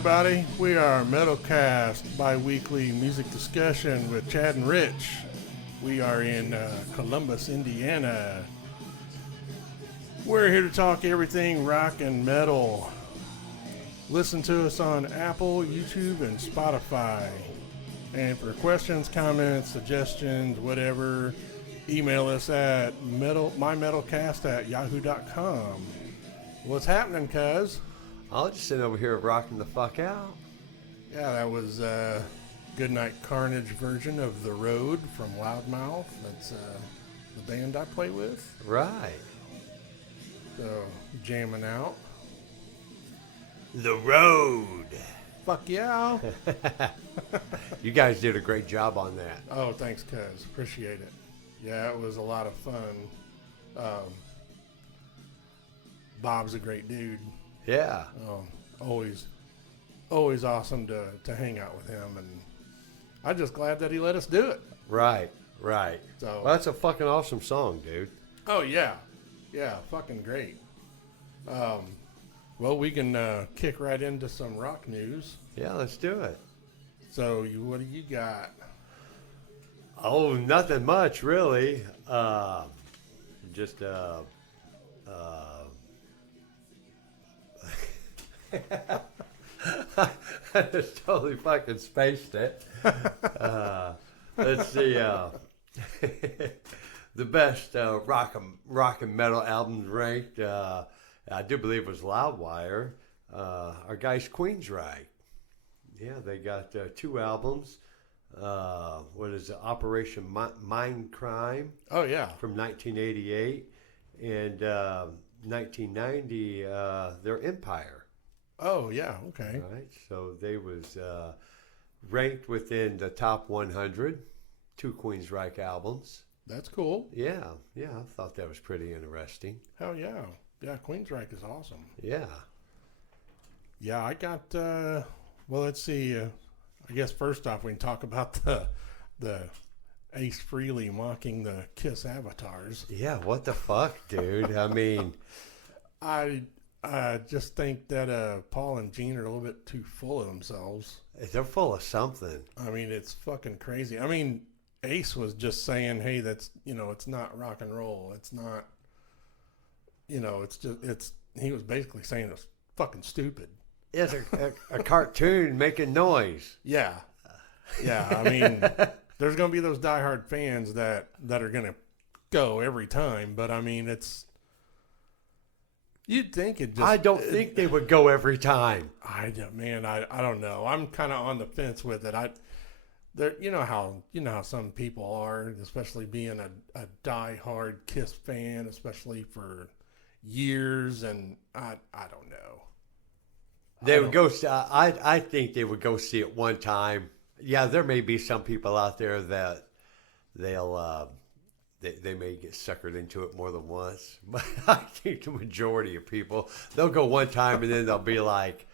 everybody. We are Metalcast, bi-weekly music discussion with Chad and Rich. We are in Columbus, Indiana. We're here to talk everything rock and metal. Listen to us on Apple, YouTube, and Spotify. And for questions, comments, suggestions, whatever, email us at mymetalcast@yahoo.com. What's happening, cuz? I'll just sit over here rocking the fuck out. Yeah, that was Goodnight Carnage version of The Road from Loudmouth. That's the band I play with. Right. So, jamming out. The Road. Fuck yeah. You guys did a great job on that. Oh, thanks, cuz. Appreciate it. Yeah, it was a lot of fun. Bob's a great dude. Yeah. Always awesome to hang out with him, and I'm just glad that he let us do it. Right. So, Well, that's a fucking awesome song, dude. oh yeah, fucking great. Well, we can kick right into some rock news. Yeah, let's do it. So, what do you got? Oh, nothing much, really. Just, I just totally fucking spaced it. Let's see. The best rock and metal albums ranked, I do believe it was Loudwire. Our guys Queensryche. Yeah, they got 2 albums. What is it? Operation Mind Crime. Oh yeah, From 1988. And 1990, their Empire. oh yeah, okay. Right, so they was ranked within the top 100, 2 Queensryche albums. That's cool. Yeah, I thought that was pretty interesting. Hell yeah, Queensryche is awesome. Yeah. Yeah, I got. Well, let's see. I guess first off, we can talk about the Ace Frehley mocking the Kiss avatars. Yeah, what the fuck, dude? I mean, I just think that Paul and Gene are a little bit too full of themselves. they're full of something. I mean, it's fucking crazy. I mean, Ace was just saying, hey, that's, it's not rock and roll. It's not, he was basically saying it's fucking stupid. It's a cartoon making noise. Yeah. I mean, there's going to be those diehard fans that are going to go every time. But, I mean, you'd think it just... I don't think they would go every time. I don't know. I'm kind of on the fence with it. You know how some people are, especially being a diehard Kiss fan, especially for years, and I don't know. They would go. I think they would go see it one time. Yeah, there may be some people out there that they may get suckered into it more than once. But I think the majority of people, they'll go one time and then they'll be like,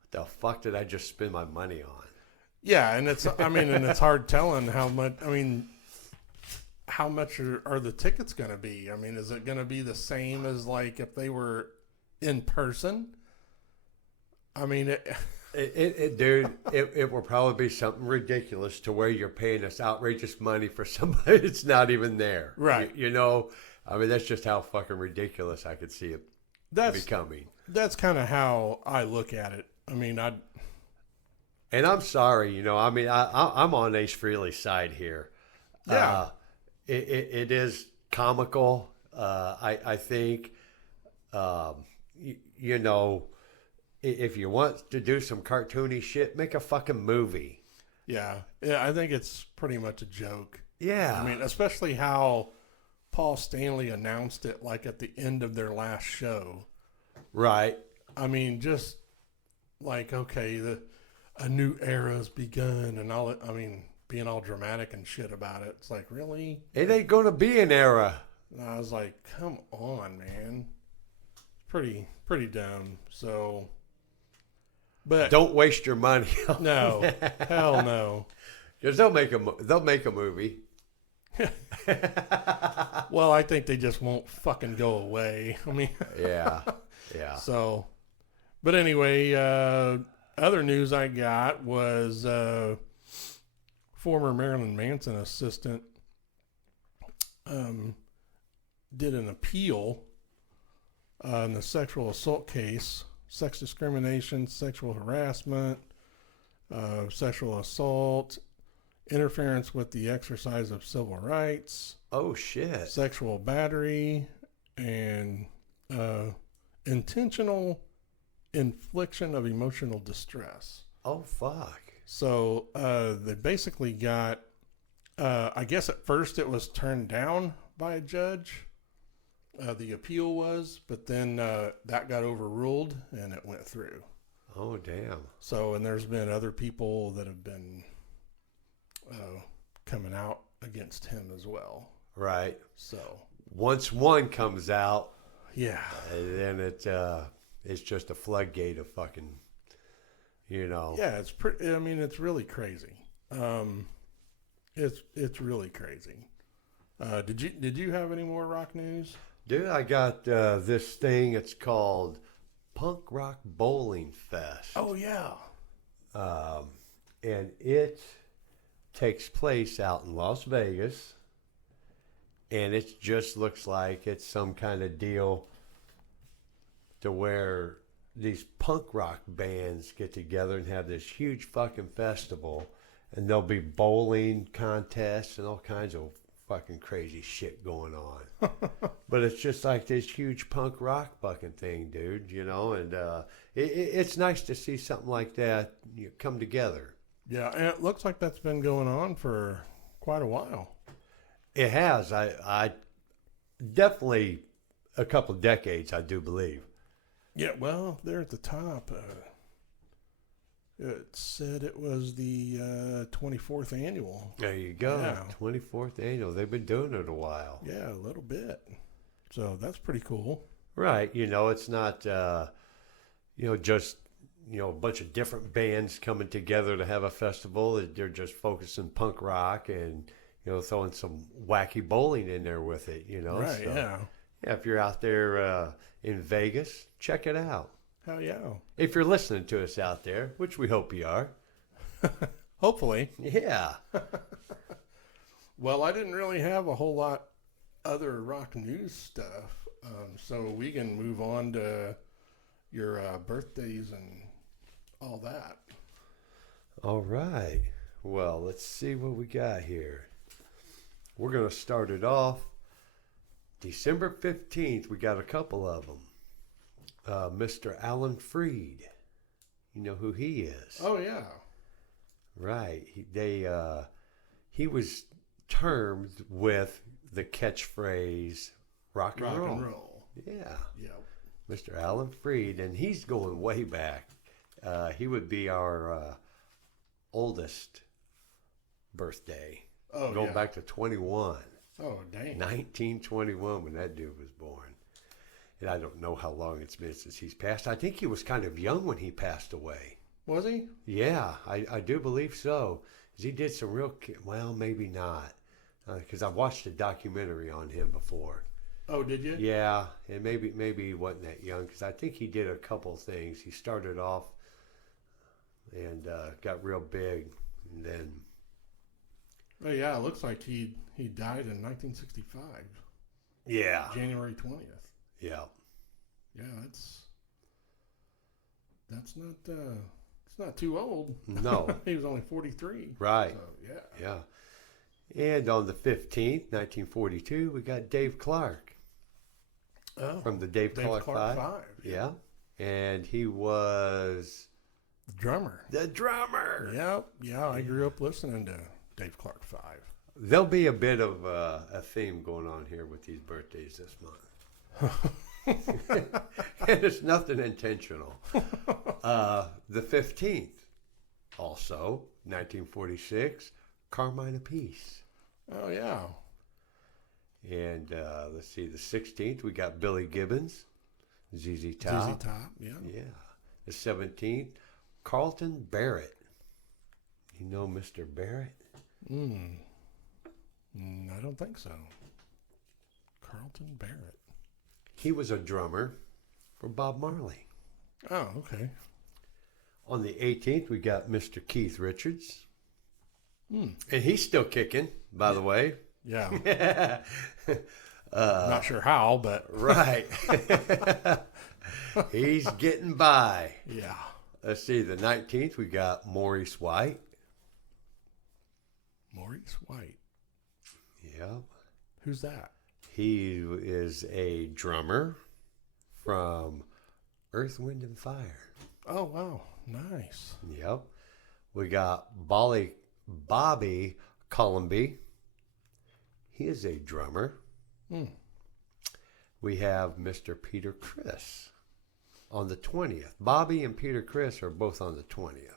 "What the fuck did I just spend my money on?" Yeah, and it's hard telling how much. I mean, how much are the tickets going to be? I mean, is it going to be the same as like if they were in person? I mean, dude, it will probably be something ridiculous to where you're paying this outrageous money for somebody that's not even there. Right. I mean, that's just how fucking ridiculous I could see it becoming. That's kind of how I look at it. I mean, And I'm sorry, I mean, I'm on Ace Frehley's side here. Yeah. It is comical. I think, if you want to do some cartoony shit, make a fucking movie. Yeah, I think it's pretty much a joke. Yeah. I mean, especially how Paul Stanley announced it like at the end of their last show. Right. I mean, just like, okay, a new era's begun and all it. I mean, being all dramatic and shit about it. It's like, really? It ain't going to be an era. And I was like, come on, man. Pretty dumb. So, but don't waste your money. No, hell no. Because they'll make a movie. Well, I think they just won't fucking go away. I mean, yeah. So, but anyway, Other news I got was former Marilyn Manson assistant did an appeal in the sexual assault case, sex discrimination, sexual harassment, sexual assault, interference with the exercise of civil rights. Oh, shit. Sexual battery, and intentional infliction of emotional distress. Oh, fuck. So they basically got, I guess at first it was turned down by a judge. The appeal was, but then that got overruled and it went through. Oh, damn. So, and there's been other people that have been coming out against him as well. Right. So once one comes out, yeah, then it's just a floodgate of fucking, you know. Yeah, it's pretty. I mean, it's really crazy. It's really crazy. Did you have any more rock news? Dude, I got this thing. It's called Punk Rock Bowling Fest. Oh yeah. And it takes place out in Las Vegas. And it just looks like it's some kind of deal to where these punk rock bands get together and have this huge fucking festival. And there'll be bowling contests and all kinds of fucking crazy shit going on. But it's just like this huge punk rock fucking thing, dude, you know? And it's nice to see something like that come together. Yeah, and it looks like that's been going on for quite a while. It has. I definitely a couple of decades, I do believe. Yeah, well, there at the top, it said it was the 24th annual. There you go. Yeah. 24th annual. They've been doing it a while. Yeah, a little bit. So that's pretty cool. Right. You know, it's not, just, a bunch of different bands coming together to have a festival. They're just focusing punk rock and, throwing some wacky bowling in there with it, Right, so, yeah. Yeah, if you're out there in Vegas, check it out. Hell yeah. If you're listening to us out there, which we hope you are. Hopefully. Yeah. Well, I didn't really have a whole lot other rock news stuff, so we can move on to your birthdays and all that. All right. Well, let's see what we got here. We're going to start it off December 15th. We got a couple of them. Mr. Alan Freed. You know who he is? Oh, yeah. Right. He was termed with the catchphrase rock and roll. Yeah. Yep. Mr. Alan Freed, and he's going way back. He would be our oldest birthday. Oh, going yeah. back to 21. Oh, dang. 1921 when that dude was born. And I don't know how long it's been since he's passed. I think he was kind of young when he passed away. Was he? Yeah, I do believe so. He did some real, well, maybe not. Because I've watched a documentary on him before. Oh, did you? Yeah, and maybe he wasn't that young. Because I think he did a couple things. He started off and got real big. And then... Oh, yeah, it looks like he died in 1965. Yeah. January 20th. Yeah. Yeah, that's not it's not too old. No. He was only 43. Right. So, yeah. And on the 15th, 1942, we got Dave Clark. Oh. From the Dave Clark 5. Yeah. And he was... The drummer. The drummer. Yep. Yeah, I grew up listening to Dave Clark 5. There'll be a bit of a theme going on here with these birthdays this month. And it's nothing intentional. The 15th, also, 1946, Carmine Apiece. Oh, yeah. And let's see, the 16th, we got Billy Gibbons, ZZ Top. ZZ Top, yeah. Yeah. The 17th, Carlton Barrett. You know Mr. Barrett? I don't think so. Carlton Barrett. He was a drummer for Bob Marley. Oh, okay. On the 18th, we got Mr. Keith Richards. Hmm. And he's still kicking, by the way. Yeah. Not sure how, but. Right. He's getting by. Yeah. Let's see, the 19th, we got Maurice White. Maurice White. Yep. Who's that? He is a drummer from Earth, Wind, and Fire. Oh, wow. Nice. Yep. We got Bobby Columby. He is a drummer. Hmm. We have Mr. Peter Criss on the 20th. Bobby and Peter Criss are both on the 20th.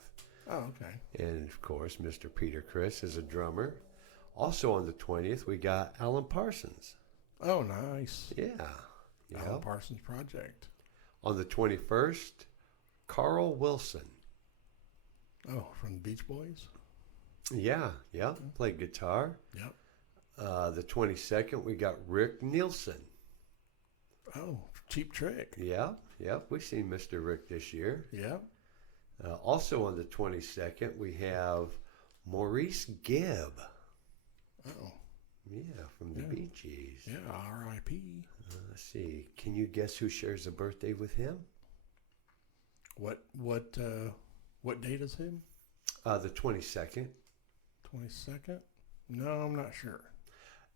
Oh, okay. And, of course, Mr. Peter Criss is a drummer. Also on the 20th, we got Alan Parsons. Oh, nice. Yeah. Alan Yep. Parsons Project. On the 21st, Carl Wilson. Oh, from the Beach Boys? Yeah. Played guitar. Yep. The 22nd, we got Rick Nielsen. Oh, Cheap Trick. Yep. We've seen Mr. Rick this year. Yep. Also on the 22nd, we have Maurice Gibb. Oh. Yeah, from the Bee Gees. Yeah, R.I.P. Let's see. Can you guess who shares a birthday with him? What date is him? The 22nd. 22nd? No, I'm not sure.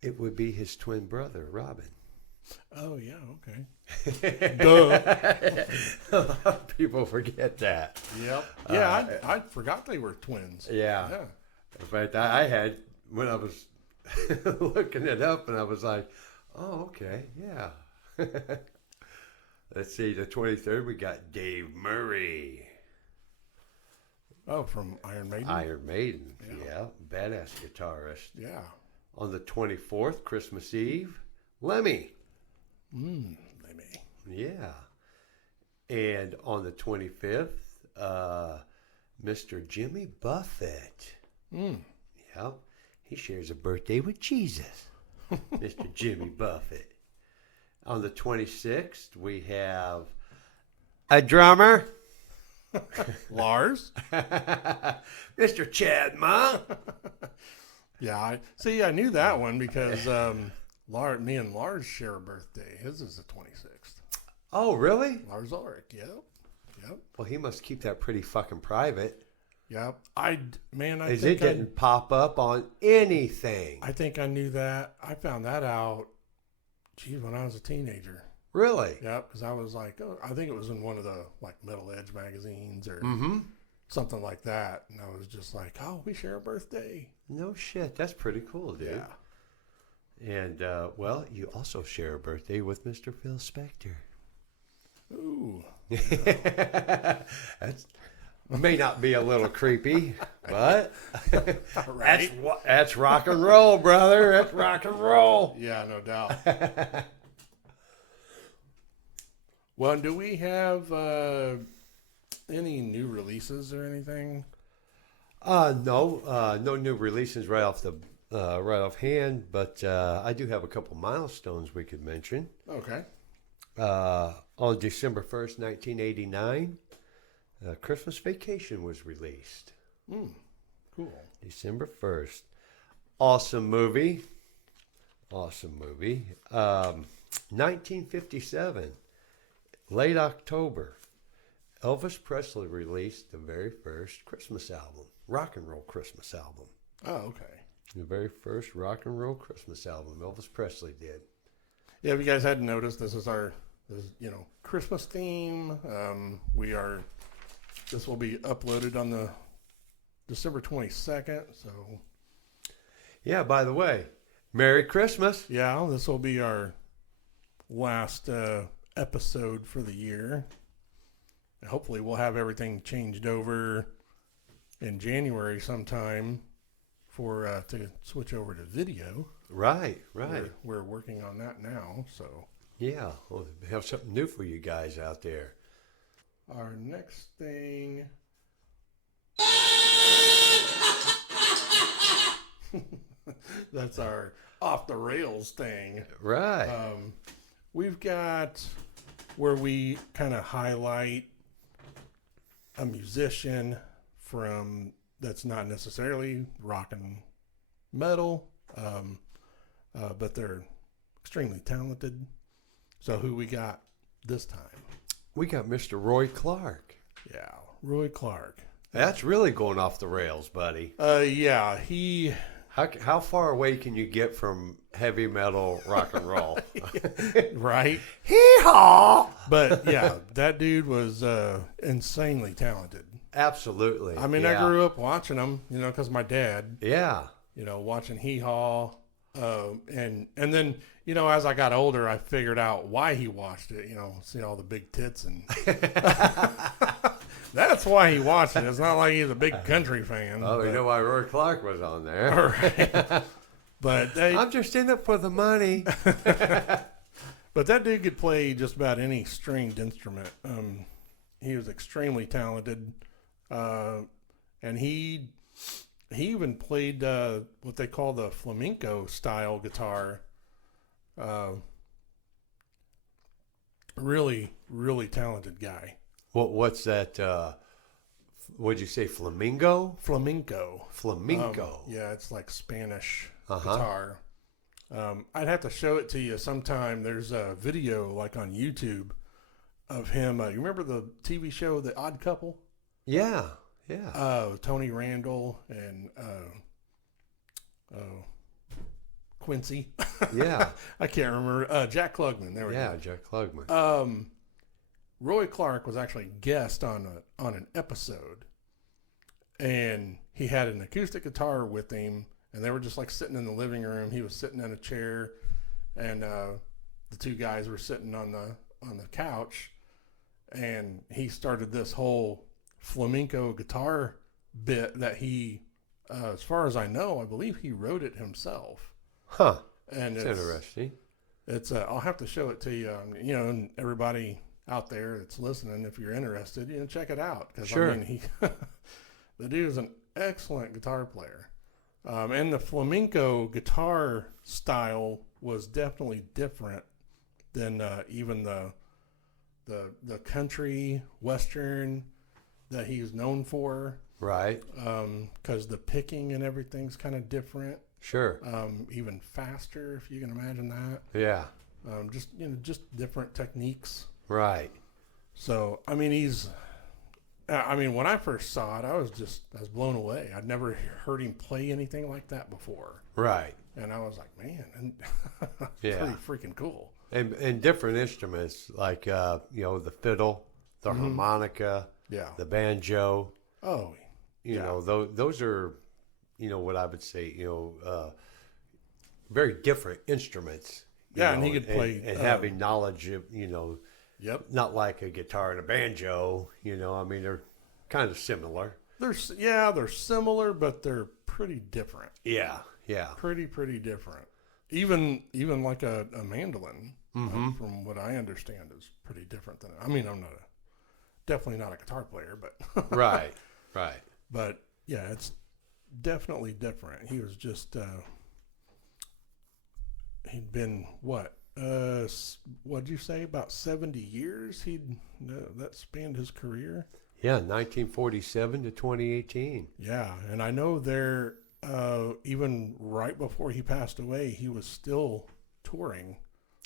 It would be his twin brother, Robin. Oh, yeah, okay. Duh. A lot of people forget that. Yep. Yeah, I forgot they were twins. Yeah. In fact, I had, when I was looking it up, and I was like, oh, okay, yeah. Let's see, the 23rd, we got Dave Murray. Oh, from Iron Maiden? Iron Maiden, yeah. Badass guitarist. Yeah. On the 24th, Christmas Eve, Lemmy. Lemmy. Yeah. And on the 25th, Mr. Jimmy Buffett. Yep. He shares a birthday with Jesus. Mr. Jimmy Buffett. On the 26th, we have a drummer. Lars? Mr. Chad Ma. Yeah, I knew that one because me and Lars share a birthday. His is the 26th. Oh, really? Lars Ulrich, yep. Well, he must keep that pretty fucking private. Yep. It didn't pop up on anything. I think I knew that. I found that out, when I was a teenager. Really? Yep, because I was like, I think it was in one of the Metal Edge magazines or something like that. And I was just like, oh, we share a birthday. No shit. That's pretty cool, dude. Yeah. And, well, you also share a birthday with Mr. Phil Spector. Ooh. That may not be a little creepy, but right? that's rock and roll, brother. That's rock and roll. Yeah, no doubt. Well, do we have any new releases or anything? No new releases right off hand, but I do have a couple milestones we could mention. Okay. On December 1st, 1989, Christmas Vacation was released. Cool. December 1st. Awesome movie. 1957, late October, Elvis Presley released the very first Christmas album, rock and roll Christmas album. Oh, okay. The very first rock and roll Christmas album Elvis Presley did. Yeah, if you guys hadn't noticed, this is our Christmas theme. This will be uploaded on the December 22nd. So, yeah. By the way, Merry Christmas. Yeah, this will be our last episode for the year. And hopefully, we'll have everything changed over in January sometime for to switch over to video. Right. We're working on that now. So. Yeah, we'll have something new for you guys out there. Our next thing. That's our off the rails thing. Right. We've got where we kind of highlight a musician from that's not necessarily rock and metal, but they're extremely talented. So who we got this time? We got Mr. Roy Clark. Yeah, Roy Clark. That's really going off the rails, buddy. Yeah, he. How far away can you get from heavy metal rock and roll? Right? Hee-haw! But yeah, that dude was insanely talented. Absolutely. I mean, I grew up watching him, because my dad, Yeah. watching Hee Haw. And then, as I got older, I figured out why he watched it, seeing all the big tits. And that's why he watched it. It's not like he's a big country fan. Oh, you know why Roy Clark was on there. Right. But I'm just in it for the money. But that dude could play just about any stringed instrument. He was extremely talented. And he even played what they call the flamenco style guitar. Really, really talented guy. What's that? What'd you say? Flamingo? Flamenco. Flamenco. Yeah, it's like Spanish guitar. I'd have to show it to you sometime. There's a video like on YouTube of him. You remember the TV show The Odd Couple? Yeah, yeah. Tony Randall and Quincy. Yeah. I can't remember. Jack Klugman. There we go. Yeah, Jack Klugman. Roy Clark was actually a guest on an episode, and he had an acoustic guitar with him, and they were just like sitting in the living room. He was sitting in a chair, and the two guys were sitting on the couch, and he started this whole flamenco guitar bit that he, as far as I know, I believe he wrote it himself. Huh. And it's interesting. It's I'll have to show it to you. And everybody out there that's listening, if you're interested, check it out. Because sure. I mean, the dude is an excellent guitar player. And the flamenco guitar style was definitely different than even the country western that he's known for. Right. Because the picking and everything's kind of different. Sure. Even faster, if you can imagine that. Yeah. Just different techniques. Right. So, I mean, when I first saw it, I was blown away. I'd never heard him play anything like that before. Right. And I was like, man, and yeah. pretty freaking cool. And different instruments like, the fiddle, the harmonica, the banjo. Oh, you know, those are, what I would say, very different instruments. And he could play. And having knowledge of, Yep. Not like a guitar and a banjo, I mean, they're kind of similar. They're similar, but they're pretty different. Yeah, yeah. Pretty different. Even like a mandolin, from what I understand, is pretty different than. I mean, I'm definitely not a guitar player, but right. But yeah, it's definitely different. He was just he'd been what'd you say, about 70 years that spanned his career? Yeah, 1947 to 2018. Yeah, and I know there even right before he passed away, he was still touring.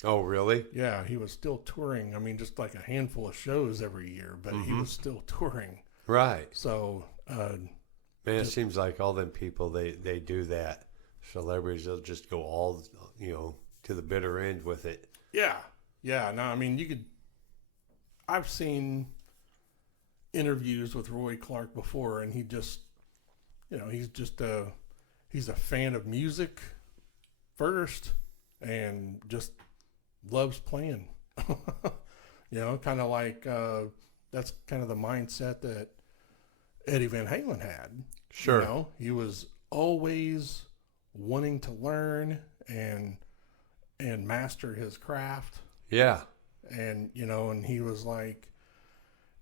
Oh, really? Yeah, he was still touring. I mean, just like a handful of shows every year, but he was still touring. Right. So, man, it seems like all them people, they do that. Celebrities, they'll just go all, to the bitter end with it. Yeah. No, I mean, I've seen interviews with Roy Clark before, and he just, he's a fan of music first, and just loves playing. Kind of like that's kind of the mindset that Eddie Van Halen had. Sure. He was always wanting to learn and master his craft. Yeah. And, and he was like,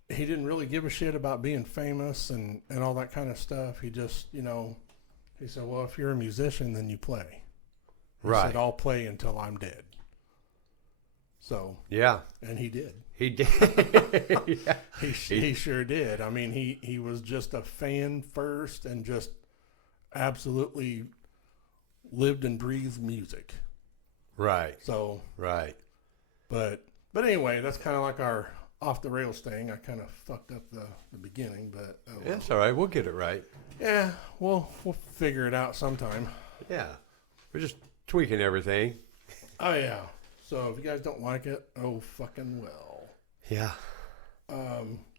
he didn't really give a shit about being famous and all that kind of stuff. He just, he said, well, if you're a musician, then you play. He right. said, I'll play until I'm dead. So Yeah. and he did. He did. Yeah. He sure did. I mean, he was just a fan first and just absolutely lived and breathed music. Right. So, Right. but anyway, that's kind of like our off the rails thing. I kind of fucked up the beginning, but That's all right. We'll get it right. yeah, we'll figure it out sometime. Yeah. We're just tweaking everything. Oh yeah. So if you guys don't like it, oh fucking well. Yeah.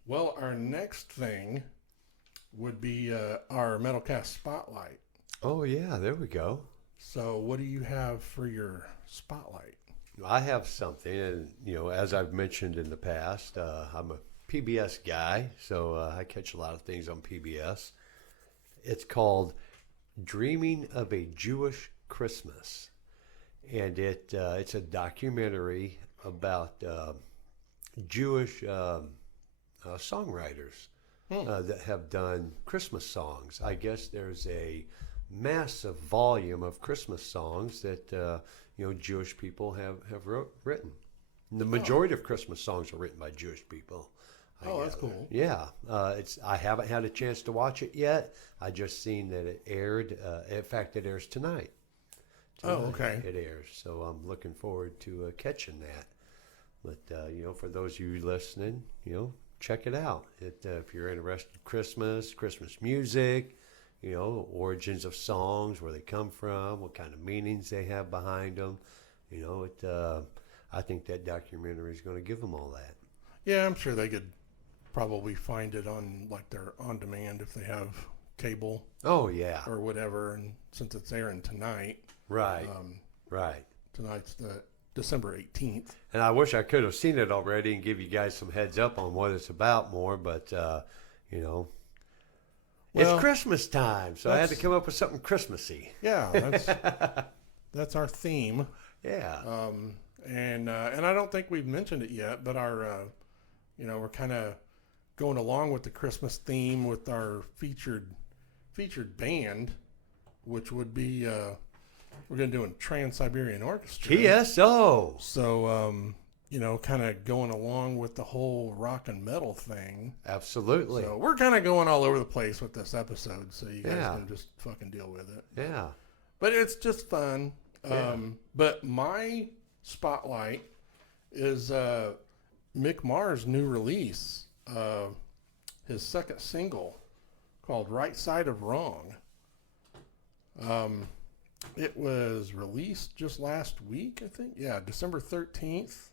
Well, our next thing would be our Metalcast Spotlight. Oh, yeah. There we go. So what do you have for your Spotlight? I have something, and as I've mentioned in the past, I'm a PBS guy, so I catch a lot of things on PBS. It's called "Dreaming of a Jewish Christmas," and it's a documentary about Jewish songwriters that have done Christmas songs. I guess there's a massive volume of Christmas songs that Jewish people have written. The majority of Christmas songs are written by Jewish people. That's cool. Yeah, I haven't had a chance to watch it yet. I just seen that it aired. In fact, it airs tonight. Okay. It airs, so I'm looking forward to catching that. But for those of you listening, check it out. If you're interested in Christmas music, origins of songs, where they come from, what kind of meanings they have behind them, I think that documentary is going to give them all that. Yeah, I'm sure they could probably find it on like their on demand if they have cable. Oh yeah. Or whatever, and since it's airing tonight. Right. Right. Tonight's the December 18th. And I wish I could have seen it already and give you guys some heads up on what it's about more, but well, it's Christmas time, so I had to come up with something Christmassy. Yeah, that's our theme. Yeah. And I don't think we've mentioned it yet, but our we're kind of going along with the Christmas theme with our featured band, which would be we're going to do a Trans-Siberian Orchestra. TSO. So kind of going along with the whole rock and metal thing. Absolutely. So we're kind of going all over the place with this episode, so you guys can just fucking deal with it. Yeah. But it's just fun. But my spotlight is Mick Mars' new release, his second single called Right Side of Wrong. It was released just last week, I think. Yeah, December 13th.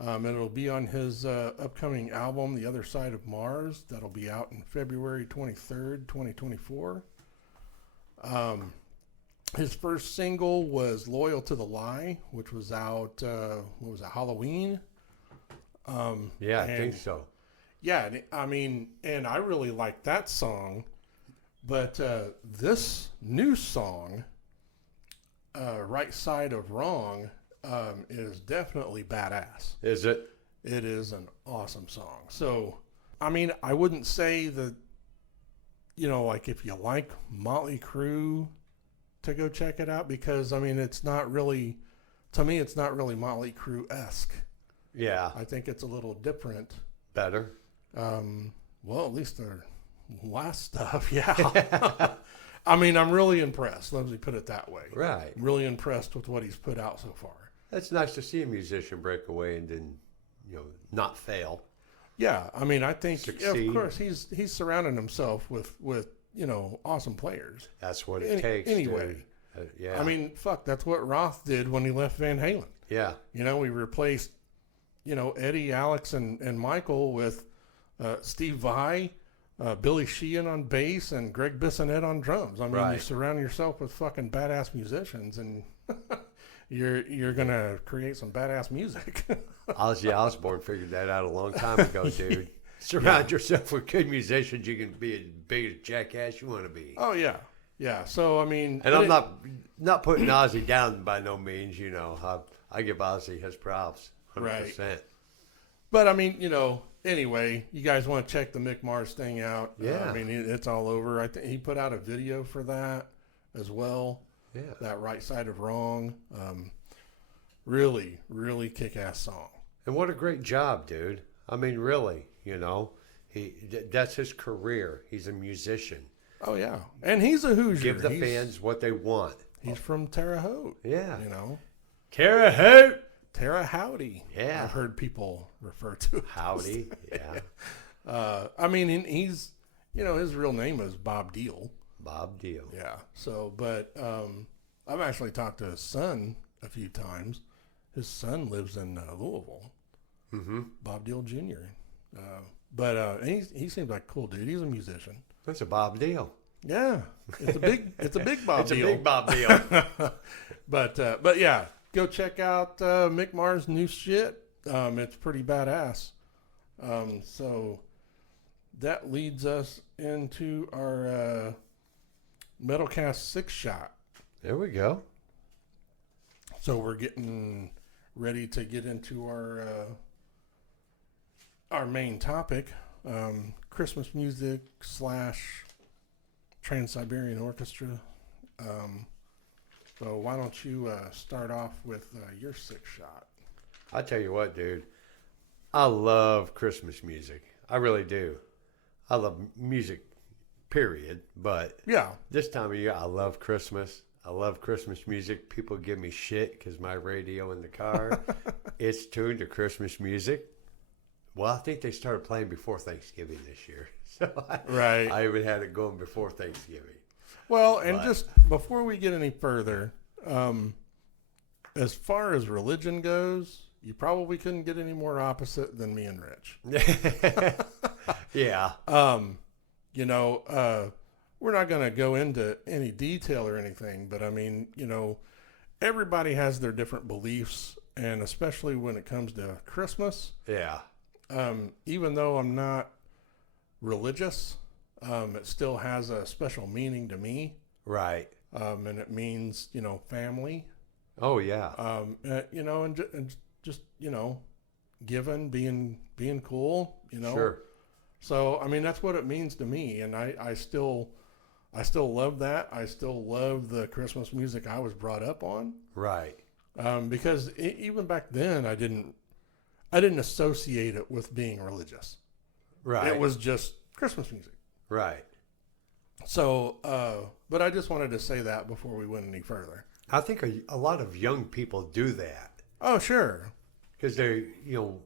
And it'll be on his upcoming album, The Other Side of Mars. That'll be out in February 23rd, 2024. His first single was Loyal to the Lie, which was out, Halloween? Yeah, I think so. Yeah, I mean, and I really like that song. But this new song, Right Side of Wrong, is definitely badass. Is it? It is an awesome song. So, I mean, I wouldn't say that, like if you like Motley Crue, to go check it out, because, I mean, it's not really, to me, it's not really Motley Crue-esque. Yeah. I think it's a little different. Better? Well, at least their last stuff, yeah. I mean, I'm really impressed. Let me put it that way. Right. Really impressed with what he's put out so far. It's nice to see a musician break away and then, not fail. Yeah, I mean, I think, Succeed. of course, he's surrounding himself with awesome players. That's what it takes. Anyway. Yeah. I mean, fuck, that's what Roth did when he left Van Halen. Yeah. We replaced, Eddie, Alex, and Michael with Steve Vai, Billy Sheehan on bass, and Greg Bissonette on drums. I mean, you surround yourself with fucking badass musicians, and you're gonna create some badass music. Ozzy Osbourne figured that out a long time ago, dude. Surround yourself with good musicians, you can be as big a jackass you want to be. Oh yeah, yeah. So I mean, and I'm not putting Ozzy down by no means. I give Ozzy his props, 100%. Right. But I mean, anyway, you guys want to check the Mick Mars thing out? Yeah. I mean, it's all over. I think he put out a video for that as well. Yeah. That Right Side of Wrong. Really, really kick-ass song. And what a great job, dude. I mean, really, that's his career. He's a musician. Oh, yeah. And he's a Hoosier. Give the fans what they want. He's from Terre Haute. Yeah. Terre Haute. Terre Howdy. Yeah. I've heard people refer to it. Howdy. Yeah. I mean, he's, his real name is Bob Deal. Bob Deal. Yeah. So, but I've actually talked to his son a few times. His son lives in Louisville. Mm-hmm. Bob Deal Jr. But he seems like a cool dude. He's a musician. That's a Bob Deal. Yeah. It's a big Bob It's Deal. a big Bob Deal. But yeah, go check out Mick Mars' new shit. It's pretty badass. So that leads us into our Metalcast 6 shot. There we go. So we're getting ready to get into our main topic, Christmas music / Trans-Siberian Orchestra. So why don't you start off with your 6 shot? I tell you what, dude. I love Christmas music. I really do. I love music, period. But Yeah. this time of year, I love Christmas. I love Christmas music. People give me shit because my radio in the car, it's tuned to Christmas music. Well, I think they started playing before Thanksgiving this year. So Right. I even had it going before Thanksgiving. Well, and just before we get any further, as far as religion goes, you probably couldn't get any more opposite than me and Rich. Yeah. We're not going to go into any detail or anything, but I mean, everybody has their different beliefs, and especially when it comes to Christmas. Yeah. Even though I'm not religious, it still has a special meaning to me. Right. And it means, family. Oh, yeah. And just giving, being cool, Sure. So, I mean, that's what it means to me. And I still love that. I still love the Christmas music I was brought up on. Right. Because even back then I didn't associate it with being religious. Right. It was just Christmas music. Right. So, but I just wanted to say that before we went any further. I think a lot of young people do that. Oh, sure. Because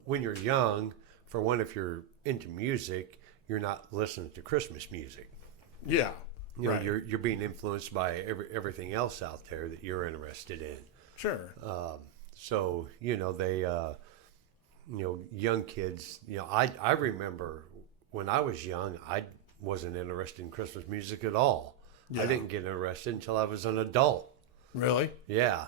when you're young, for one, if you're into music, you're not listening to Christmas music. Yeah. Right. You're being influenced by everything else out there that you're interested in. Sure. So they young kids. I remember when I was young, I wasn't interested in Christmas music at all. Yeah. I didn't get interested until I was an adult. Really? Yeah.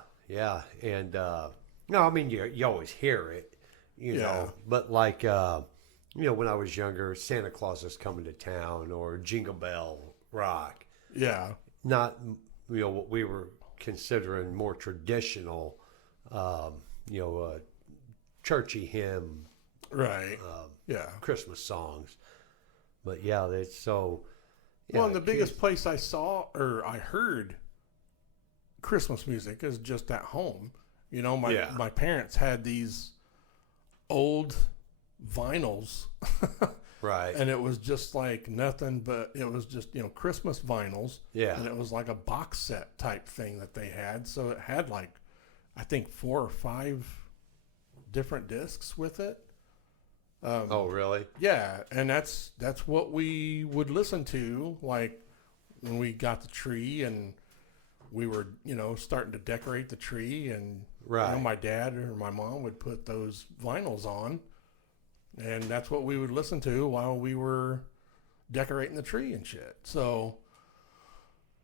And no, I mean you always hear it, know, but like when I was younger, Santa Claus is Coming to Town or Jingle Bell Rock. Yeah. Not what we were considering more traditional, churchy hymn, right? Christmas songs. But yeah, it's so. Yeah, well, and the biggest place I saw or I heard Christmas music is just at home. My parents had these old vinyls. Right. And it was just like nothing but it was just, Christmas vinyls. Yeah. And it was like a box set type thing that they had. So it had like, I think 4 or 5 different discs with it. Oh, really? Yeah. And that's what we would listen to, like when we got the tree and we were, starting to decorate the tree, and right. My dad or my mom would put those vinyls on, and that's what we would listen to while we were decorating the tree and shit. So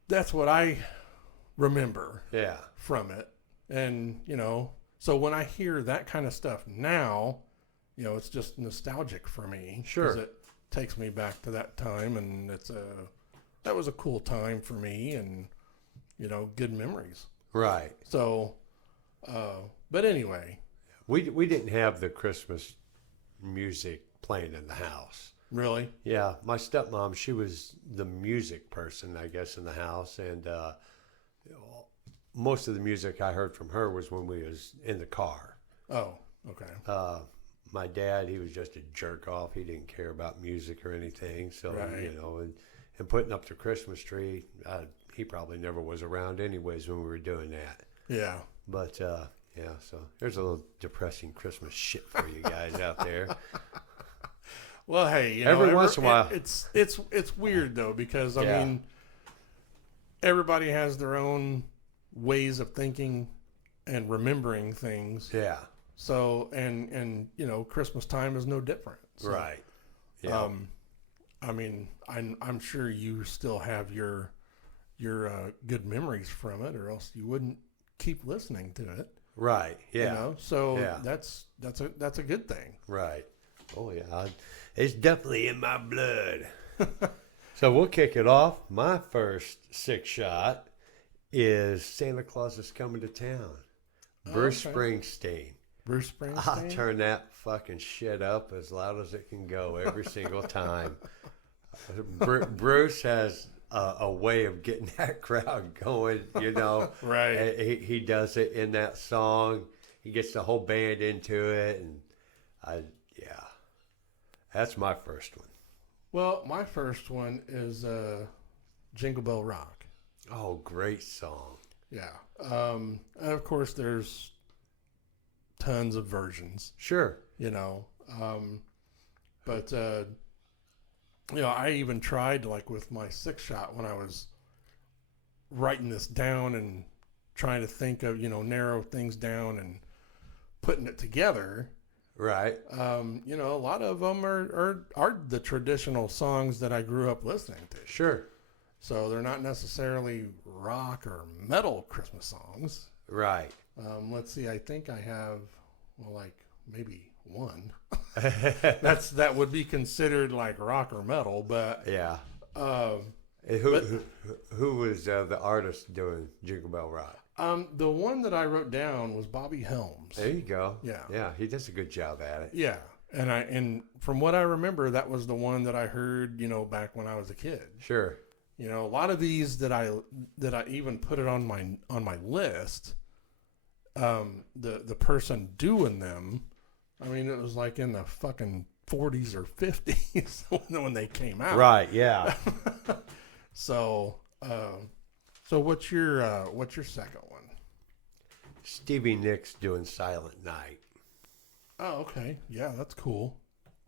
that's what I remember from it. And, so when I hear that kind of stuff now, it's just nostalgic for me. Sure. 'Cause it takes me back to that time, and that was a cool time for me, and, good memories. Right. So, but anyway. We didn't have the Christmas music playing in the house. Really? Yeah. My stepmom, she was the music person, I guess, in the house. And most of the music I heard from her was when we was in the car. Oh, okay. My dad, he was just a jerk off. He didn't care about music or anything. So, Right. you know, and putting up the Christmas tree, he probably never was around anyways when we were doing that. Yeah. But, yeah, so there's a little depressing Christmas shit for you guys out there. Well, hey, you Every know, once in a while. It's weird though, because I Yeah. mean, everybody has their own ways of thinking and remembering things. Yeah. So and you know, Christmas time is no different. So, Right. Yeah. I mean, I'm sure you still have your good memories from it, or else you wouldn't keep listening to it. Right. Yeah. You know? So Yeah. that's a good thing. Right. Oh, yeah. It's definitely in my blood. So we'll kick it off. My first six shot is Santa Claus is Coming to Town. Bruce Okay. Springsteen. Bruce I Springsteen. turn that fucking shit up as loud as it can go every single time. Bruce has a way of getting that crowd going, you know. Right. He does it in that song. He gets the whole band into it, and yeah, that's my first one. Well, my first one is Jingle Bell Rock. Oh, great song. Yeah. And of course, there's tons of versions, Sure. you know. But, you know, I even tried, like, with my six shot when I was writing this down and trying to think of, you know, narrow things down and putting it together. Right. You know, a lot of them are the traditional songs that I grew up listening to. Sure. So they're not necessarily rock or metal Christmas songs. Right. Let's see. I think I have, well, like maybe one. That would be considered like rock or metal, but Yeah. um, Who was the artist doing Jingle Bell Rock? the one that I wrote down was Bobby Helms. There you go. Yeah. Yeah, he does a good job at it. Yeah, and from what I remember, that was the one that I heard, you know, back when I was a kid. Sure. You know, a lot of these that I even put it on my list. The person doing them, I mean, it was like in the fucking 40s or 50s when they came out. Right. Yeah. So, what's your second one? Stevie Nicks doing Silent Night. Oh, okay. Yeah, that's cool.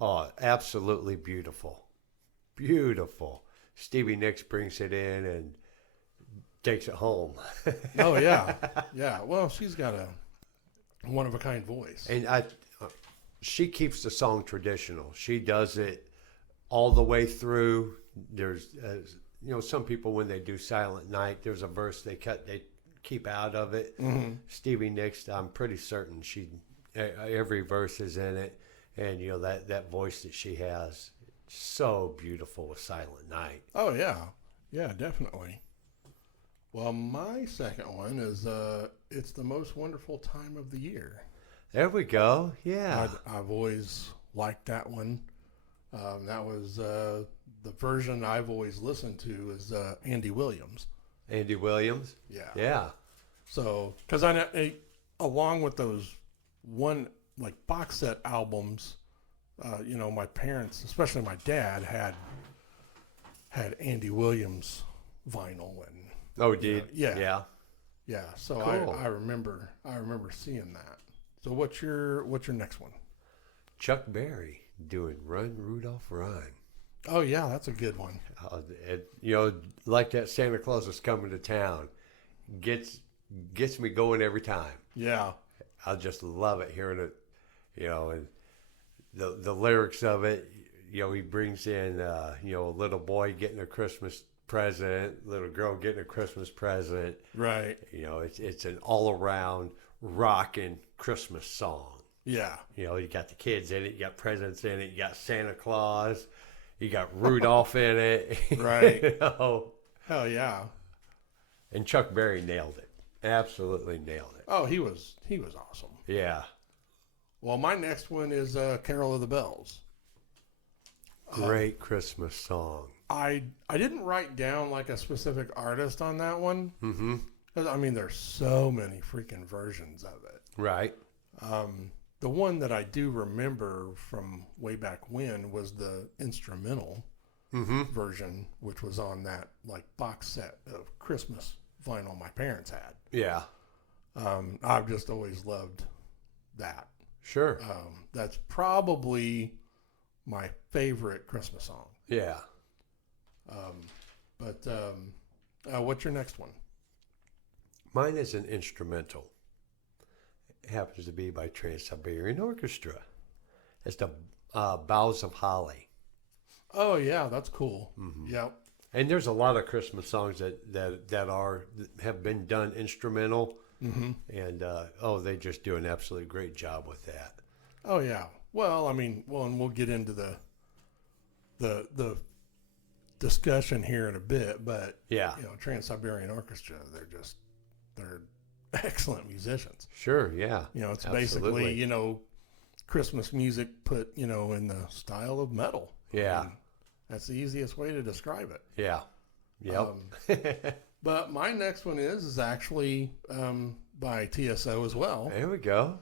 Oh, absolutely beautiful. Beautiful. Stevie Nicks brings it in and takes it home. Oh yeah, yeah. Well, she's got a one of a kind voice. And she keeps the song traditional. She does it all the way through. There's, you know, some people when they do Silent Night, there's a verse they keep out of it. Mm-hmm. Stevie Nicks, I'm pretty certain every verse is in it, and you know that voice that she has, so beautiful with Silent Night. Oh yeah, yeah, definitely. Well, my second one is "It's the Most Wonderful Time of the Year." There we go. Yeah. I've always liked that one. That was the version I've always listened to is Andy Williams. Andy Williams. Yeah. Yeah. So, because I along with those one like box set albums, you know, my parents, especially my dad, had Andy Williams vinyl and Oh, did yeah. Yeah. yeah. So Cool. I remember seeing that. So what's your next one? Chuck Berry doing Run Rudolph Run. Oh yeah, that's a good one. You know, like that Santa Claus is Coming to Town, gets me going every time. Yeah. I just love it hearing it, you know, and the lyrics of it. You know, he brings in, you know, a little boy getting a Christmas present, little girl getting a Christmas present. Right. You know, it's an all around rocking Christmas song. Yeah. You know, you got the kids in it, you got presents in it, you got Santa Claus, you got Rudolph in it. Right. You know? Hell yeah. And Chuck Berry nailed it. Absolutely nailed it. Oh, he was awesome. Yeah. Well, my next one is Carol of the Bells. Great Christmas song. I didn't write down like a specific artist on that one. Mm-hmm. I mean, there's so many freaking versions of it. Right. The one that I do remember from way back when was the instrumental version, which was on that like box set of Christmas vinyl my parents had. Yeah. I've just always loved that. Sure. That's probably my favorite Christmas song. Yeah. What's your next one? Mine is an instrumental. It happens to be by Trans-Siberian Orchestra. It's the Boughs of Holly. Oh yeah, that's cool. Yep. And there's a lot of Christmas songs that have been done instrumental, and they just do an absolutely great job with that. Oh yeah. Well, I mean, and we'll get into the discussion here in a bit, but yeah, Trans-Siberian Orchestra, they're excellent musicians. Sure, yeah. It's absolutely. basically, Christmas music put, in the style of metal. Yeah. I mean, that's the easiest way to describe it. Yeah. Yep. But my next one is actually by TSO as well. There we go.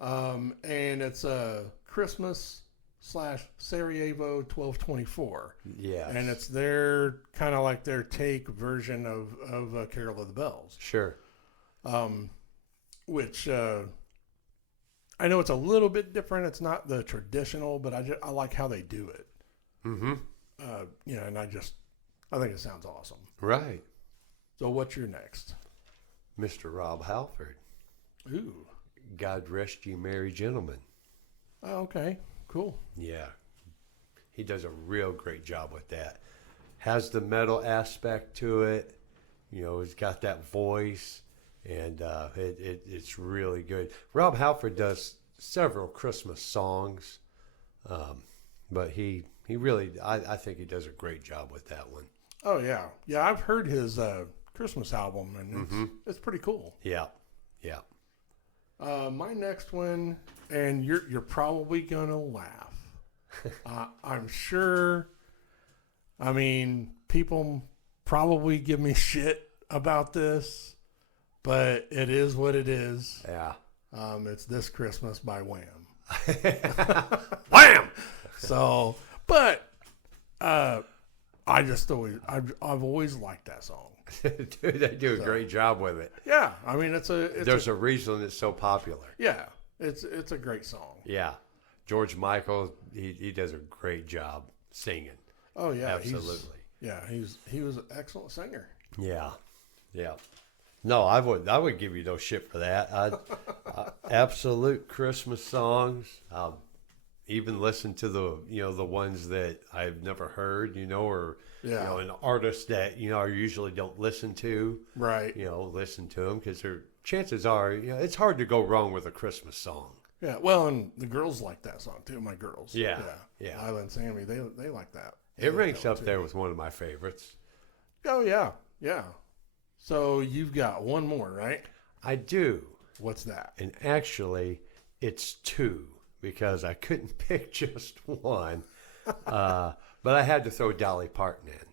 And it's a Christmas/Sarajevo 1224. Yeah. And it's their kind of like their take version of Carol of the Bells. Sure. Which I know it's a little bit different. It's not the traditional, but I like how they do it. Mm-hmm. And I think it sounds awesome. Right. So what's your next? Mr. Rob Halford. Ooh. God Rest Ye Merry Gentlemen. Oh, okay. Cool. Yeah. He does a real great job with that. Has the metal aspect to it. He's got that voice. And it's really good. Rob Halford does several Christmas songs, but he really, I think he does a great job with that one. Oh yeah, yeah. I've heard his Christmas album, and it's pretty cool. Yeah, yeah. My next one, and you're probably gonna laugh. I'm sure. I mean, people probably give me shit about this. But it is what it is. Yeah. It's This Christmas by Wham. Wham! So, but I've always liked that song. Dude, they do a great job with it. Yeah, I mean there's a reason it's so popular. Yeah, it's a great song. Yeah, George Michael, he does a great job singing. Oh yeah, absolutely. He was an excellent singer. Yeah, yeah. No, I would give you no shit for that. Absolute Christmas songs. I'll even listen to the ones that I've never heard, or an artist that I usually don't listen to. Right. Listen to them because chances are it's hard to go wrong with a Christmas song. Yeah. Well, and the girls like that song too. My girls. Yeah. Isla and Sammy, they like that. It ranks up there with one of my favorites. Oh yeah, yeah. So you've got one more, right? I do. What's that? And actually, it's two because I couldn't pick just one. But I had to throw Dolly Parton in.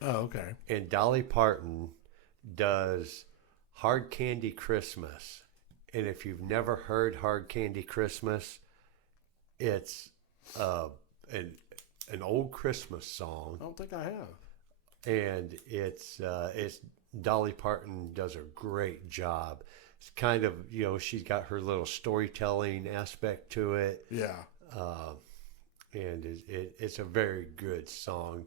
Oh, okay. And Dolly Parton does Hard Candy Christmas. And if you've never heard Hard Candy Christmas, it's an old Christmas song. I don't think I have. And it's Dolly Parton does a great job. It's kind of, she's got her little storytelling aspect to it. Yeah. And it's a very good song.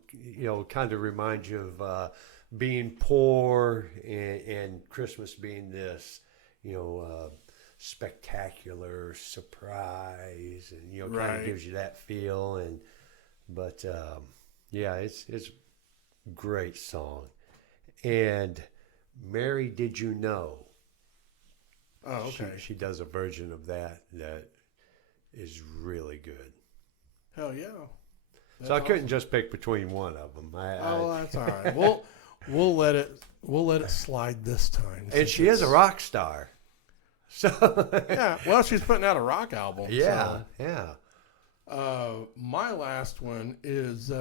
Kind of reminds you of being poor and Christmas being this, spectacular surprise, and kind of gives you that feel. But it's great song. And Mary, Did You Know? Oh, okay. She does a version of that is really good. Hell yeah. So I couldn't just pick between one of them. That's all right. We'll let it slide this time. And she is a rock star. So yeah. Well, she's putting out a rock album. Yeah, so. yeah. My last one is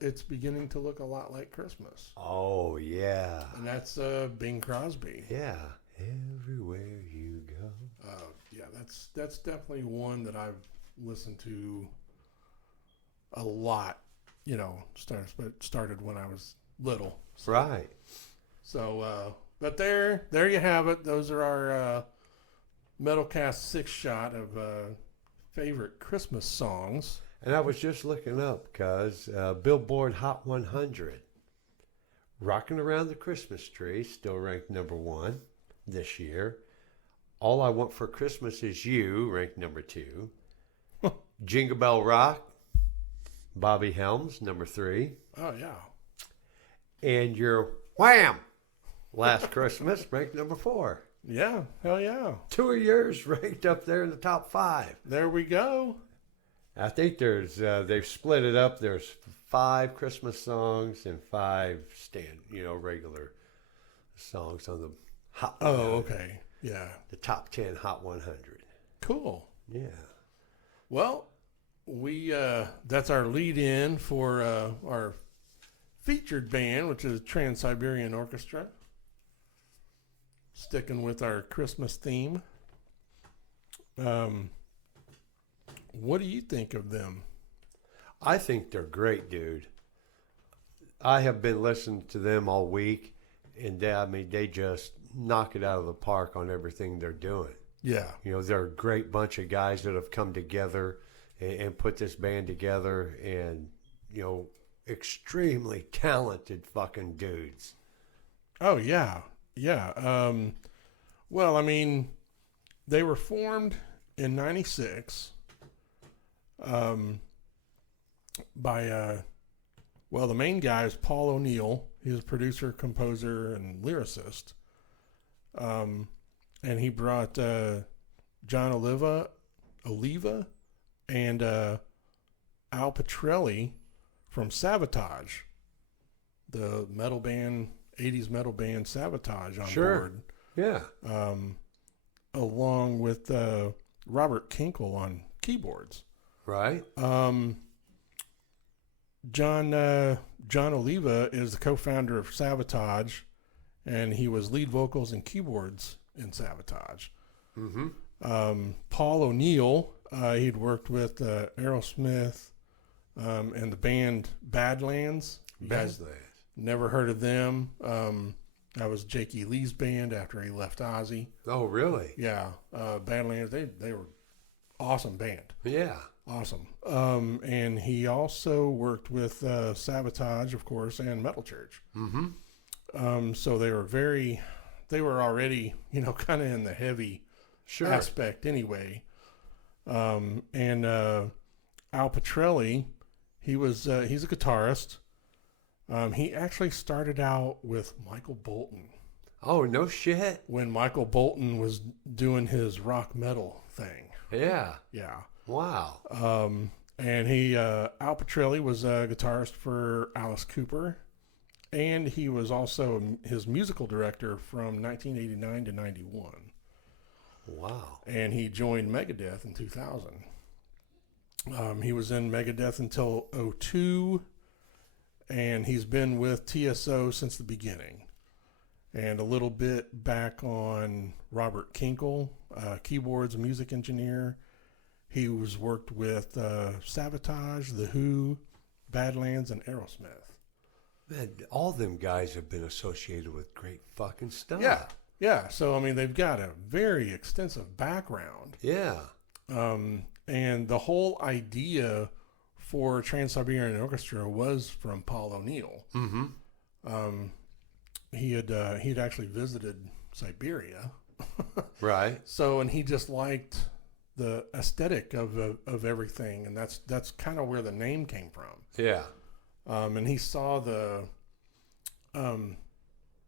It's Beginning to Look a Lot Like Christmas. Oh, yeah. And that's Bing Crosby. Yeah. Everywhere you go. Yeah, that's definitely one that I've listened to a lot. You know, started when I was little. So, Right. So, but there you have it. Those are our Metalcast 6-shot of favorite Christmas songs. And I was just looking up because Billboard Hot 100, Rocking Around the Christmas Tree, still ranked number 1 this year. All I Want for Christmas Is You, ranked number 2. Jingle Bell Rock, Bobby Helms, number 3. Oh, yeah. And your Wham! Last Christmas, ranked number 4. Yeah, hell yeah. 2 of yours ranked up there in the top 5. There we go. I think there's they've split it up. There's 5 Christmas songs and 5 regular songs on the Hot. Okay. Yeah. The top 10 Hot 100. Cool. Yeah. Well, we that's our lead-in for our featured band, which is Trans-Siberian Orchestra. Sticking with our Christmas theme. What do you think of them? I think they're great, dude. I have been listening to them all week, and they just knock it out of the park on everything they're doing. Yeah. You know, they're a great bunch of guys that have come together and put this band together, and, you know, extremely talented fucking dudes. Oh, yeah. Yeah. Well, I mean, they were formed in 96 by, the main guy is Paul O'Neill. He was a producer, composer, and lyricist. And he brought John Oliva, and Al Pitrelli from Sabotage, the metal band, 80s metal band Sabotage on board. Yeah. Along with Robert Kinkle on keyboards. Right. John Oliva is the co-founder of Sabotage, and he was lead vocals and keyboards in Sabotage. Mm-hmm. Paul O'Neill, he'd worked with Aerosmith and the band Badlands. You guys never heard of them? That was Jake E. Lee's band after he left Ozzy. Oh, really? Yeah. Badlands, they were awesome band. Yeah. Awesome. And he also worked with Sabotage, of course, and Metal Church. Mm-hmm. So they were already, kind of in the heavy aspect anyway. And Al Pitrelli, he's a guitarist. He actually started out with Michael Bolton. Oh, no shit. When Michael Bolton was doing his rock metal thing. Yeah. Yeah. Wow. And Al Pitrelli was a guitarist for Alice Cooper, and he was also his musical director from 1989 to 91. Wow. And he joined Megadeth in 2000. He was in Megadeth until 2002, and he's been with TSO since the beginning. And a little bit back on Robert Kinkle, keyboards, music engineer. He was worked with Sabotage, The Who, Badlands, and Aerosmith. Man, all them guys have been associated with great fucking stuff. Yeah. Yeah. So, I mean, they've got a very extensive background. Yeah. And the whole idea for Trans-Siberian Orchestra was from Paul O'Neill. Mm-hmm. He'd actually visited Siberia. Right. So, and he just liked the aesthetic of everything, and that's kind of where the name came from. Yeah. And he saw the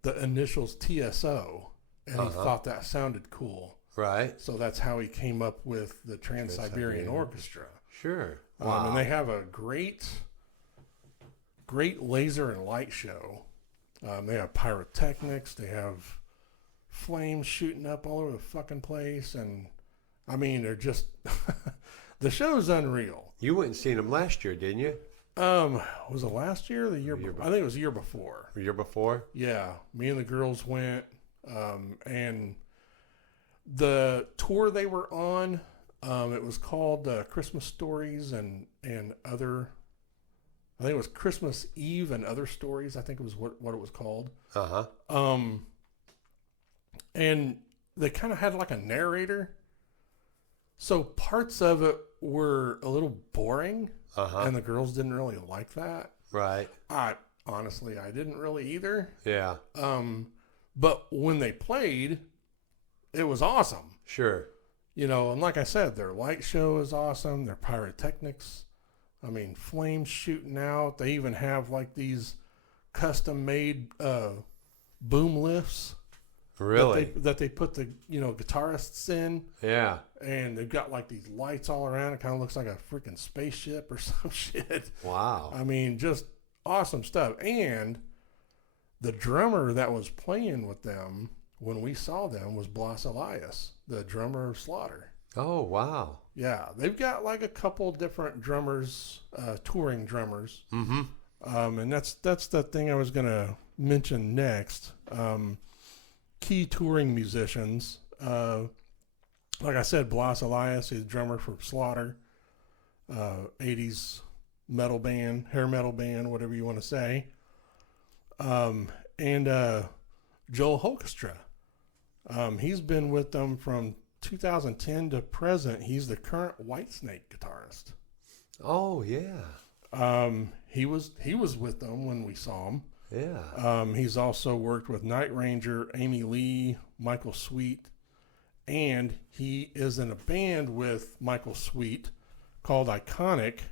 initials TSO, and he thought that sounded cool. Right. So that's how he came up with the Trans-Siberian Orchestra. Sure. Wow. And they have a great laser and light show. They have pyrotechnics. They have flames shooting up all over the fucking place, and I mean, they're just The show's unreal. You went and seen them last year, didn't you? Was it last year or the year before? I think it was the year before. The year before? Yeah. Me and the girls went, and the tour they were on, it was called Christmas Stories and other, I think it was Christmas Eve and Other Stories, I think it was what it was called. Uh-huh. And they kind of had like a narrator. So parts of it were a little boring, and the girls didn't really like that. Right. Honestly, I didn't really either. Yeah. But when they played, it was awesome. Sure. You know, and like I said, their light show is awesome. Their pyrotechnics, I mean, flames shooting out. They even have like these custom-made boom lifts. Really? That they put the, guitarists in. Yeah. And they've got like these lights all around. It kind of looks like a freaking spaceship or some shit. Wow. I mean, just awesome stuff. And the drummer that was playing with them when we saw them was Blas Elias, the drummer of Slaughter. Oh, wow. Yeah. They've got like a couple different drummers, touring drummers. Mm-hmm. And that's the thing I was going to mention next. Key touring musicians. Like I said, Blas Elias is drummer for Slaughter, 80s metal band, hair metal band, whatever you want to say. And Joel Orchestra. He's been with them from 2010 to present. He's the current Whitesnake guitarist. Oh, yeah. He was with them when we saw him. Yeah. He's also worked with Night Ranger, Amy Lee, Michael Sweet, and he is in a band with Michael Sweet called Iconic,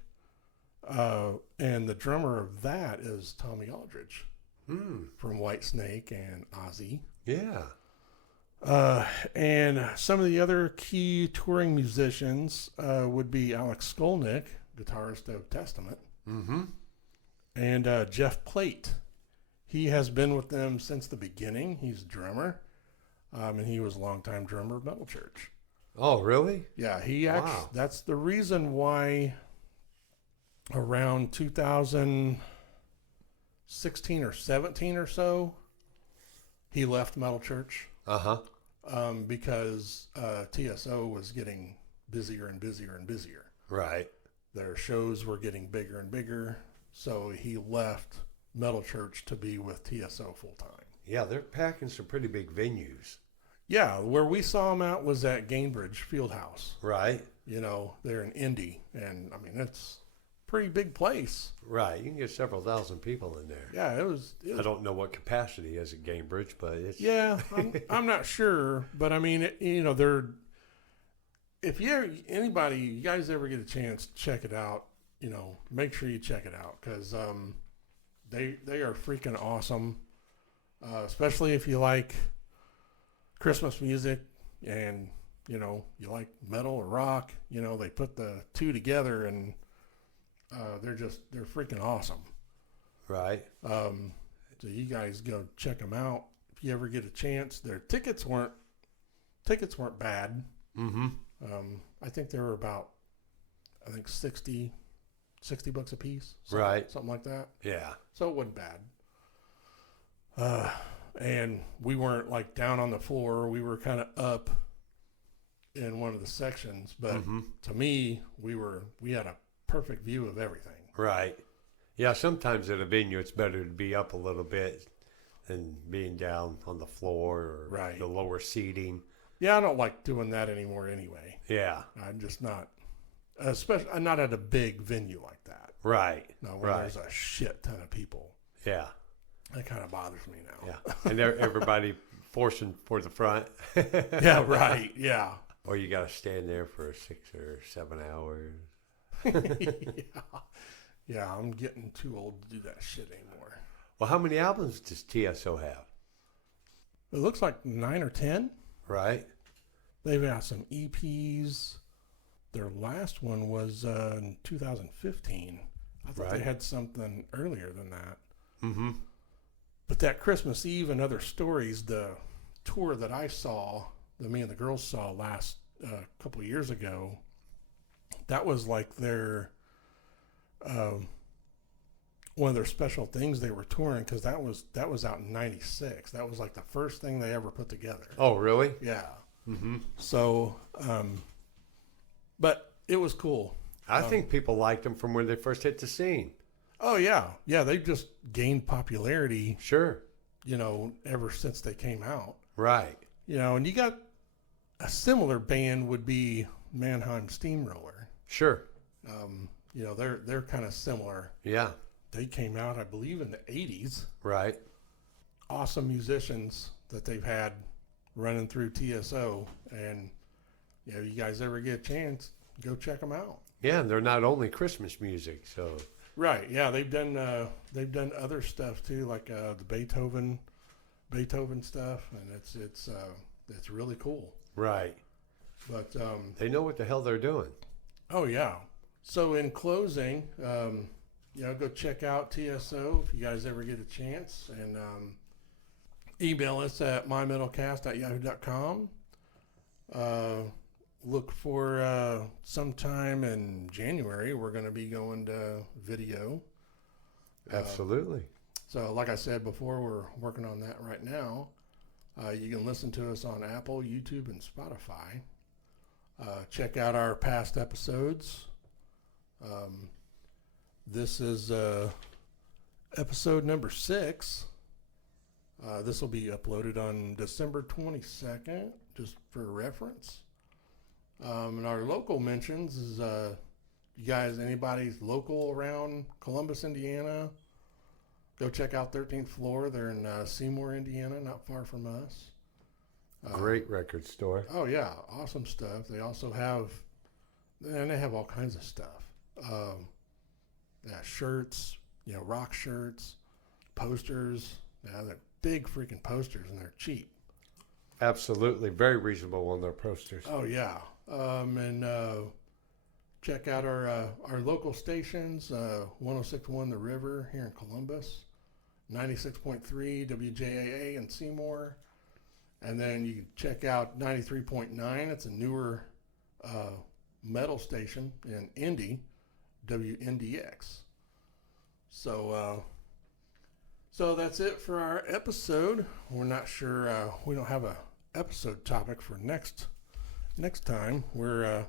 and the drummer of that is Tommy Aldridge from Whitesnake and Ozzy. Yeah. And some of the other key touring musicians would be Alex Skolnick, guitarist of Testament, and Jeff Plate. He has been with them since the beginning. He's a drummer, and he was a longtime drummer of Metal Church. Oh, really? Yeah, he actually. Wow. That's the reason why. Around 2016 or 17 or so, he left Metal Church. Because TSO was getting busier and busier and busier. Right. Their shows were getting bigger and bigger, so he left Metal Church to be with TSO full time. Yeah, they're packing some pretty big venues. Yeah, where we saw him at was at Gainbridge Fieldhouse. Right. They're in Indy, and I mean it's a pretty big place. Right, you can get several thousand people in there. Yeah, it was I don't know what capacity is at Gainbridge, but it's... Yeah, I'm not sure, but I mean, they're... If you guys ever get a chance, check it out. Make sure you check it out, because they are freaking awesome, especially if you like Christmas music and you like metal or rock. They put the two together, and they're freaking awesome. Right. So you guys go check them out if you ever get a chance. Their tickets weren't bad. I think they were about, $60 a piece. Right. Something like that. Yeah. So it wasn't bad. And we weren't like down on the floor. We were kind of up in one of the sections, but to me, we had a perfect view of everything. Right. Yeah, sometimes at a venue it's better to be up a little bit than being down on the floor or the lower seating. Yeah, I don't like doing that anymore anyway. Yeah. I'm just not, I'm not at a big venue like that. Right. No, where there's a shit ton of people. Yeah. That kind of bothers me now. Yeah. And everybody forcing for the front. Yeah, right. Yeah. Or you got to stand there for 6 or 7 hours. Yeah, I'm getting too old to do that shit anymore. Well, how many albums does TSO have? It looks like 9 or 10. Right. They've got some EPs. Their last one was in 2015. I thought they had something earlier than that. But that Christmas Eve and Other Stories, the tour that I saw, that me and the girls saw last couple of years ago, that was like their um, one of their special things they were touring, because that was out in '96. That was like the first thing they ever put together. Oh, really? Yeah. Mm-hmm. So, but it was cool. I think people liked them from when they first hit the scene. Oh yeah, yeah. They've just gained popularity, Sure. ever since they came out. Right. And you got a similar band would be Mannheim Steamroller. Sure. They're kind of similar. Yeah. They came out, I believe, in the '80s. Right. Awesome musicians that they've had running through TSO, and you guys ever get a chance, go check them out. Yeah, and they're not only Christmas music, so. Right. Yeah, they've done other stuff too, like the Beethoven stuff, and it's really cool. Right. But they know what the hell they're doing. oh yeah. So in closing, go check out TSO if you guys ever get a chance, and email us at mymetalcast@yahoo.com. Look for sometime in January, we're going to be going to video. Absolutely. So like I said before, we're working on that right now. You can listen to us on Apple, YouTube, and Spotify. Check out our past episodes. This is episode number 6. This will be uploaded on December 22nd, just for reference. And our local mentions is, you guys, anybody's local around Columbus, Indiana, go check out 13th Floor. They're in Seymour, Indiana, not far from us. Great record store. Oh, yeah. Awesome stuff. They also have, and they have all kinds of stuff. Shirts, rock shirts, posters. Yeah, they're big freaking posters, and they're cheap. Absolutely. Very reasonable on their posters. Oh, yeah. And check out our local stations, 106.1 The River here in Columbus, 96.3 WJAA in Seymour, and then you can check out 93.9. It's a newer metal station in Indy, WNDX. So that's it for our episode. We're not sure. We don't have a episode topic for next time. We're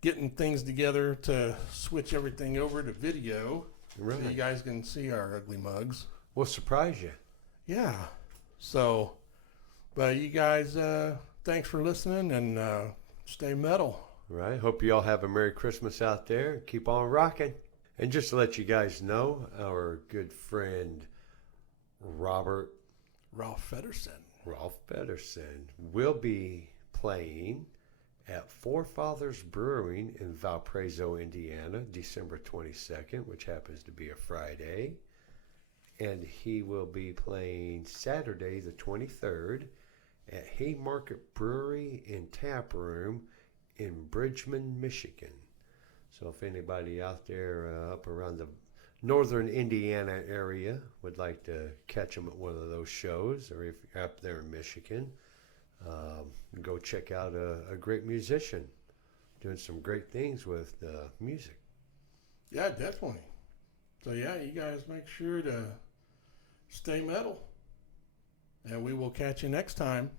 getting things together to switch everything over to video, Right. so you guys can see our ugly mugs. We'll surprise you. Yeah. So, but you guys, thanks for listening, and stay metal. Right. Hope you all have a Merry Christmas out there. Keep on rocking. And just to let you guys know, our good friend Ralph Feddersen will be playing at Forefathers Brewing in Valparaiso, Indiana, December 22nd, which happens to be a Friday. And he will be playing Saturday the 23rd at Haymarket Brewery and Tap Room in Bridgman, Michigan. So if anybody out there up around the northern Indiana area would like to catch them at one of those shows, or if you're up there in Michigan, go check out a great musician doing some great things with music. Yeah, definitely. So yeah, you guys make sure to stay metal, and we will catch you next time.